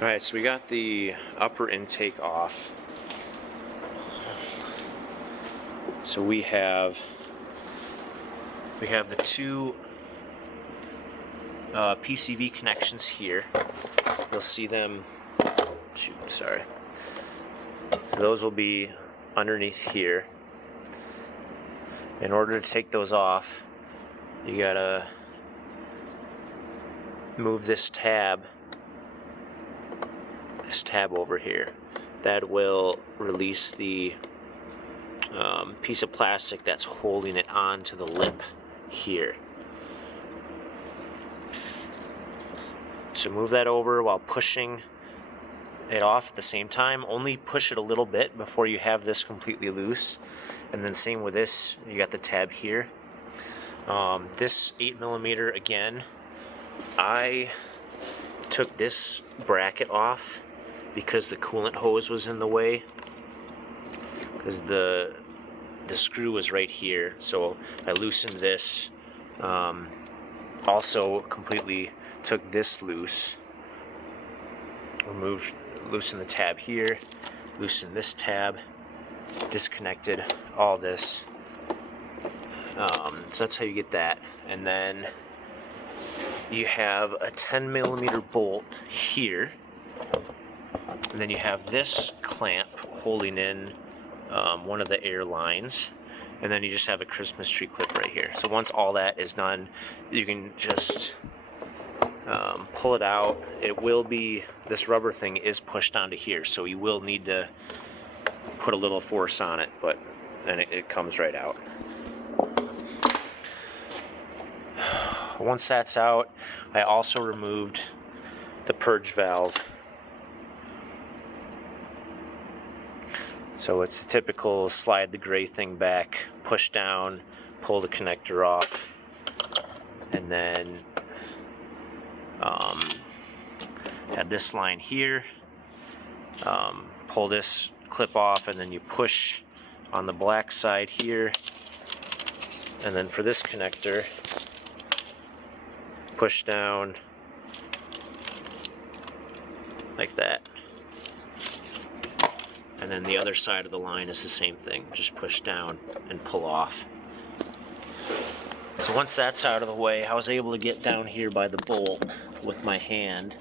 Alright, so we got the upper intake off. So we have the two PCV connections here. You'll see them, those will be underneath here. In order to take those off, you gotta move this tab over here. That will release the piece of plastic that's holding it onto the lip here. So move that over while pushing it off at the same time. Only push it a little bit before you have this completely loose. And then same with this, you got the tab here. This 8mm, again, I took this bracket off because the coolant hose was in the way, because the screw was right here. So I loosened this, also completely took this loose, loosened the tab here, loosened this tab, disconnected all this. So that's how you get that. And then you have a 10mm bolt here, and then you have this clamp holding in one of the air lines, and then you just have a Christmas tree clip right here. So once all that is done, you can just pull it out. It will be, this rubber thing is pushed onto here, so you will need to put a little force on it, but then it comes right out. Once that's out, I also removed the purge valve. So it's the typical slide the gray thing back, push down, pull the connector off, and then had this line here, pull this clip off, and then you push on the black side here, and then for this connector, push down like that. And then the other side of the line is the same thing, just push down and pull off. So once that's out of the way, I was able to get down here by the bolt with my hand,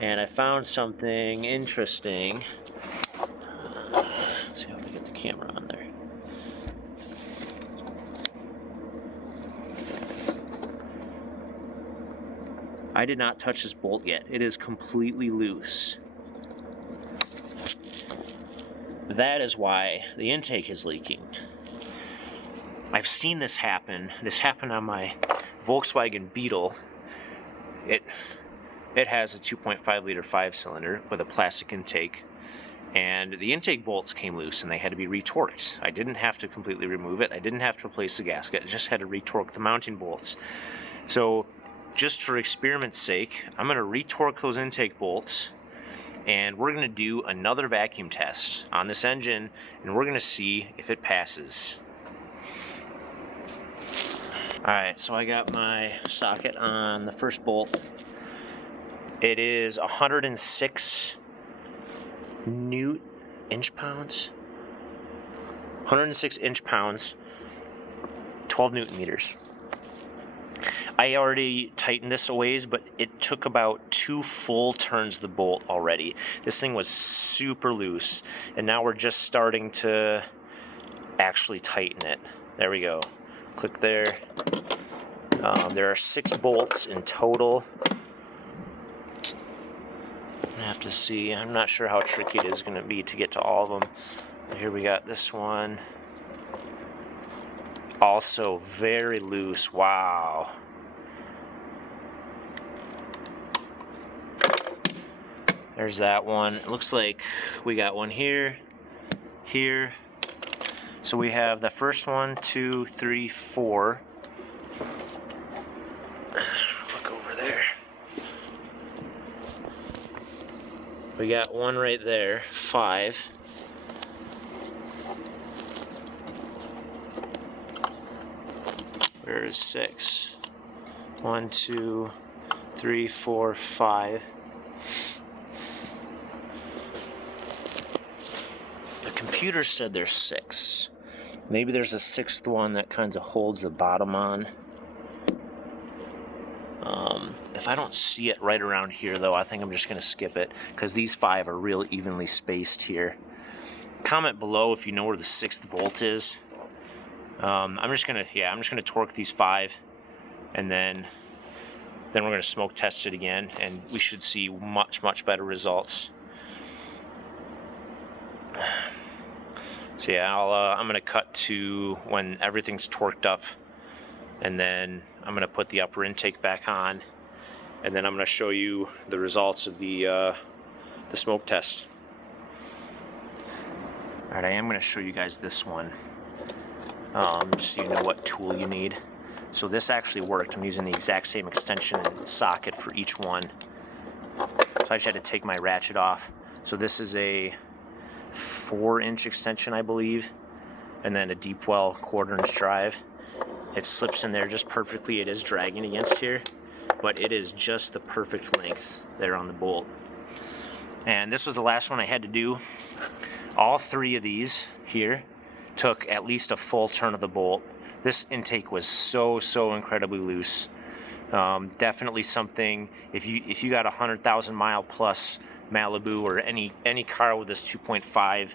and I found something interesting. Let's see how we get the camera on there. I did not touch this bolt yet. It is completely loose. That is why the intake is leaking. I've seen this happen. This happened on my Volkswagen Beetle. It has a 2.5 liter 5-cylinder with a plastic intake, and the intake bolts came loose and they had to be retorqued. I didn't have to completely remove it. I didn't have to replace the gasket. I just had to retorque the mounting bolts. So just for experiment's sake, I'm going to retorque those intake bolts, and we're going to do another vacuum test on this engine, and we're going to see if it passes. Alright, so I got my socket on the first bolt. It is 106 inch-pounds, 106 inch-pounds, 12 Newton meters. I already tightened this a ways, but it took about 2 full turns of the bolt already. This thing was super loose, and now we're just starting to actually tighten it. There we go. Click there. There are 6 bolts in total. I have to see. I'm not sure how tricky it is going to be to get to all of them. Here we got this one. Also very loose. Wow. There's that one. It looks like we got one here, here. So we have the first 1, 2, 3, 4. Look over there. We got one right there, 5. Where is 6? 1, 2, 3, 4, 5. The computer said there's 6. Maybe there's a 6th one that kind of holds the bottom on. If I don't see it right around here, though, I think I'm just going to skip it, because these 5 are real evenly spaced here. Comment below if you know where the 6th bolt is. I'm just gonna torque these 5, and then we're gonna smoke test it again, and we should see much better results. So yeah, I'm gonna cut to when everything's torqued up, and then I'm gonna put the upper intake back on, and then I'm gonna show you the results of the smoke test. All right, I am gonna show you guys this one, just so you know what tool you need. So this actually worked. I'm using the exact same extension and socket for each one. So I just had to take my ratchet off. So this is a 4-inch extension, I believe, and then a deep well 1/4-inch drive. It slips in there just perfectly. It is dragging against here, but it is just the perfect length there on the bolt. And this was the last one I had to do. All 3 of these here took at least a full turn of the bolt. This intake was so incredibly loose. Definitely something, if you got a 100,000 mile plus Malibu or any car with this 2.5,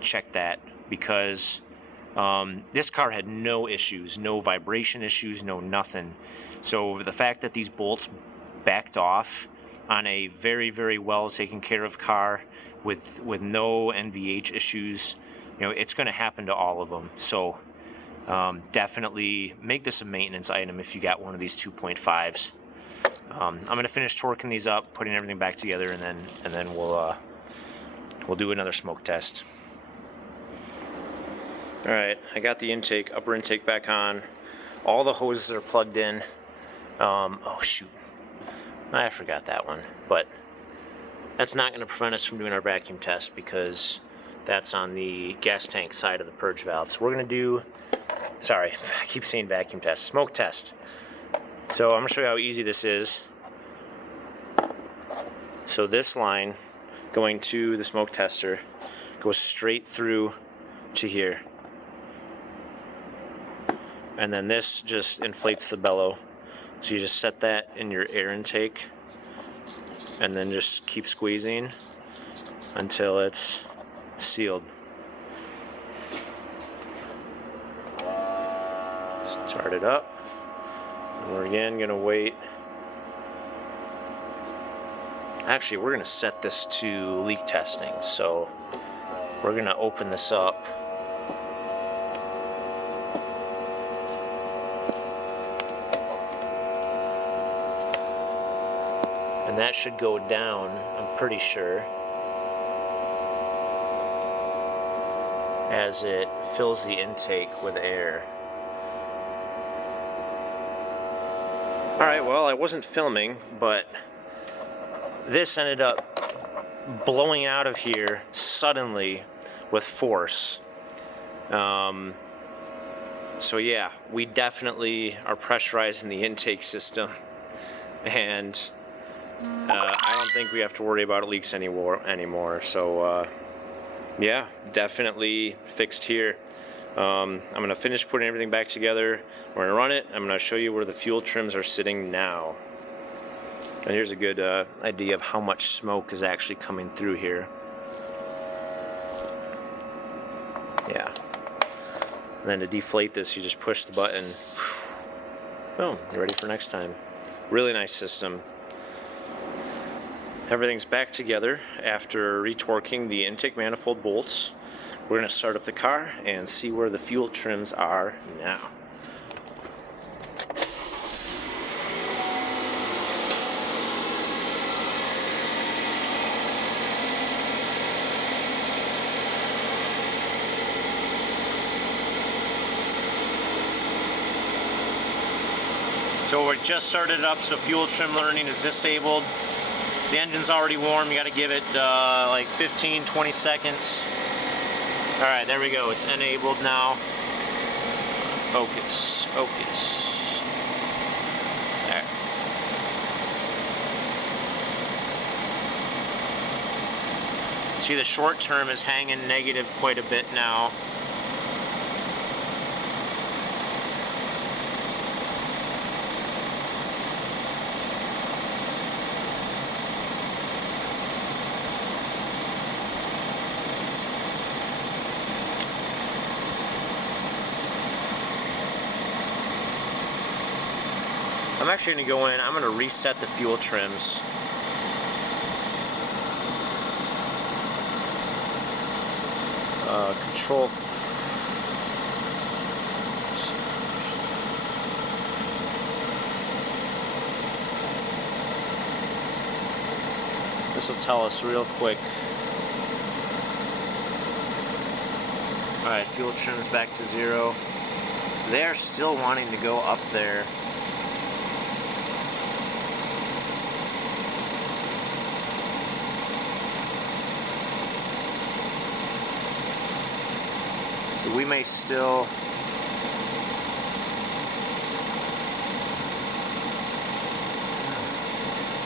check that, because this car had no issues, no vibration issues, no nothing. So the fact that these bolts backed off on a very well taken care of car with no NVH issues, you know, it's going to happen to all of them. So definitely make this a maintenance item if you got one of these 2.5s. I'm going to finish torquing these up, putting everything back together, and then we'll do another smoke test. All right, I got the upper intake back on. All the hoses are plugged in. Oh shoot, I forgot that one, but that's not going to prevent us from doing our vacuum test, because that's on the gas tank side of the purge valve. So we're going to do, sorry, I keep saying vacuum test, smoke test. So I'm going to show you how easy this is. So this line going to the smoke tester goes straight through to here. And then this just inflates the bellow. So you just set that in your air intake, and then just keep squeezing until it's sealed. Start it up, and we're again gonna wait. Actually, we're gonna set this to leak testing, so we're gonna open this up. And that should go down, I'm pretty sure, as it fills the intake with air. Alright, well, I wasn't filming, but this ended up blowing out of here suddenly with force. So yeah, we definitely are pressurizing the intake system, and I don't think we have to worry about leaks anymore. So yeah, definitely fixed here. I'm going to finish putting everything back together. We're going to run it. I'm going to show you where the fuel trims are sitting now. And here's a good idea of how much smoke is actually coming through here. Yeah. And then to deflate this, you just push the button. Boom, you're ready for next time. Really nice system. Everything's back together after retorquing the intake manifold bolts. We're going to start up the car and see where the fuel trims are now. So we just started it up, so fuel trim learning is disabled. The engine's already warm. You got to give it like 15-20 seconds. All right, there we go. It's enabled now. Focus, focus. There. See, the short term is hanging negative quite a bit now. I'm actually going to go in, I'm going to reset the fuel trims. Control. This will tell us real quick. Alright, fuel trims back to 0. They're still wanting to go up there. We may still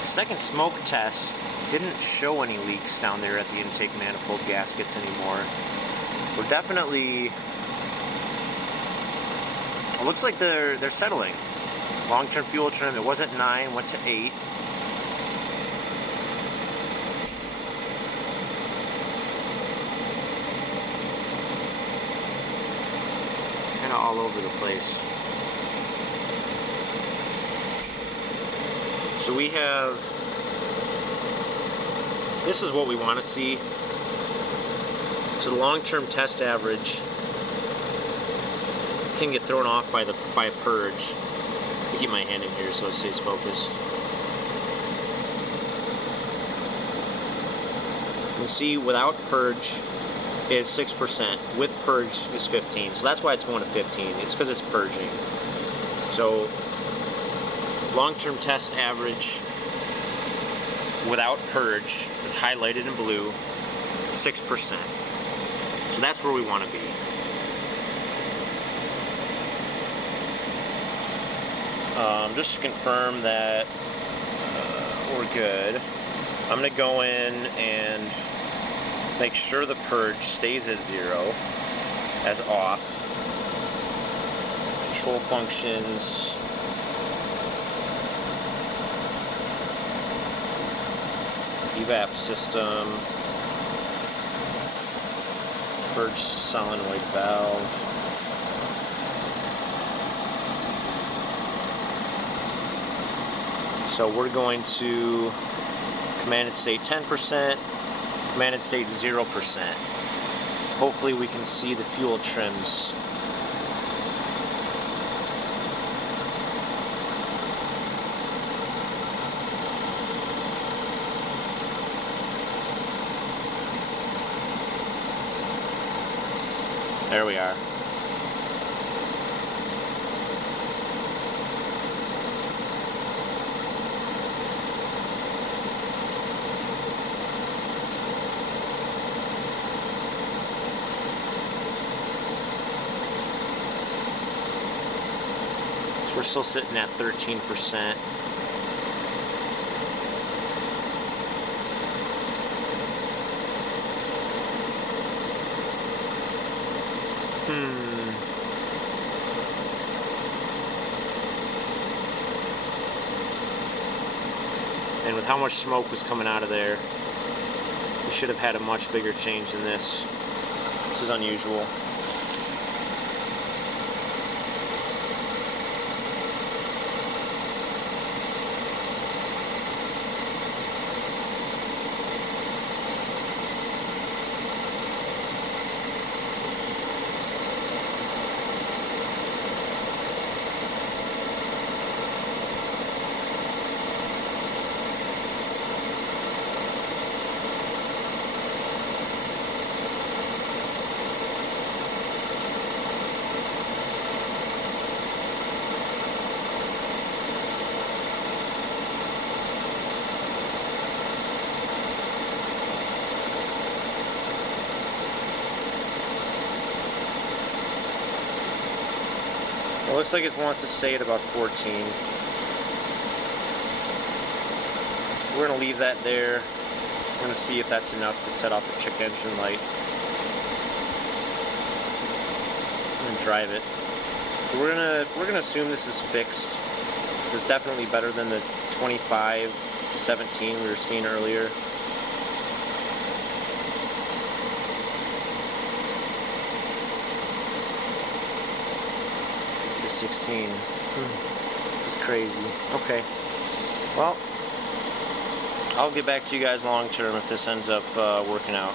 second smoke test didn't show any leaks down there at the intake manifold gaskets anymore. We're definitely, it looks like they're settling. Long-term fuel trim, it was at 9, went to 8. All over the place. So we have, this is what we want to see. So the long-term test average can get thrown off by a purge. I'll keep my hand in here so it stays focused. You can see without purge is 6%, with purge is 15, so that's why it's going to 15, it's because it's purging. So, long-term test average without purge is highlighted in blue, 6%. So that's where we want to be. Just to confirm that we're good, I'm going to go in and make sure the purge stays at 0 as off. Control functions. Evap system. Purge solenoid valve. So we're going to commanded state 10%. Commanded state 0%. Hopefully we can see the fuel trims. There we are. We're still sitting at 13%. And with how much smoke was coming out of there, we should have had a much bigger change than this. This is unusual. It looks like it wants to stay at about 14. We're going to leave that there. We're gonna see if that's enough to set off the check engine light. I'm gonna drive it. So we're gonna assume this is fixed. This is definitely better than the 25-17 we were seeing earlier. The 16. This is crazy. Okay. Well, I'll get back to you guys long term if this ends up working out.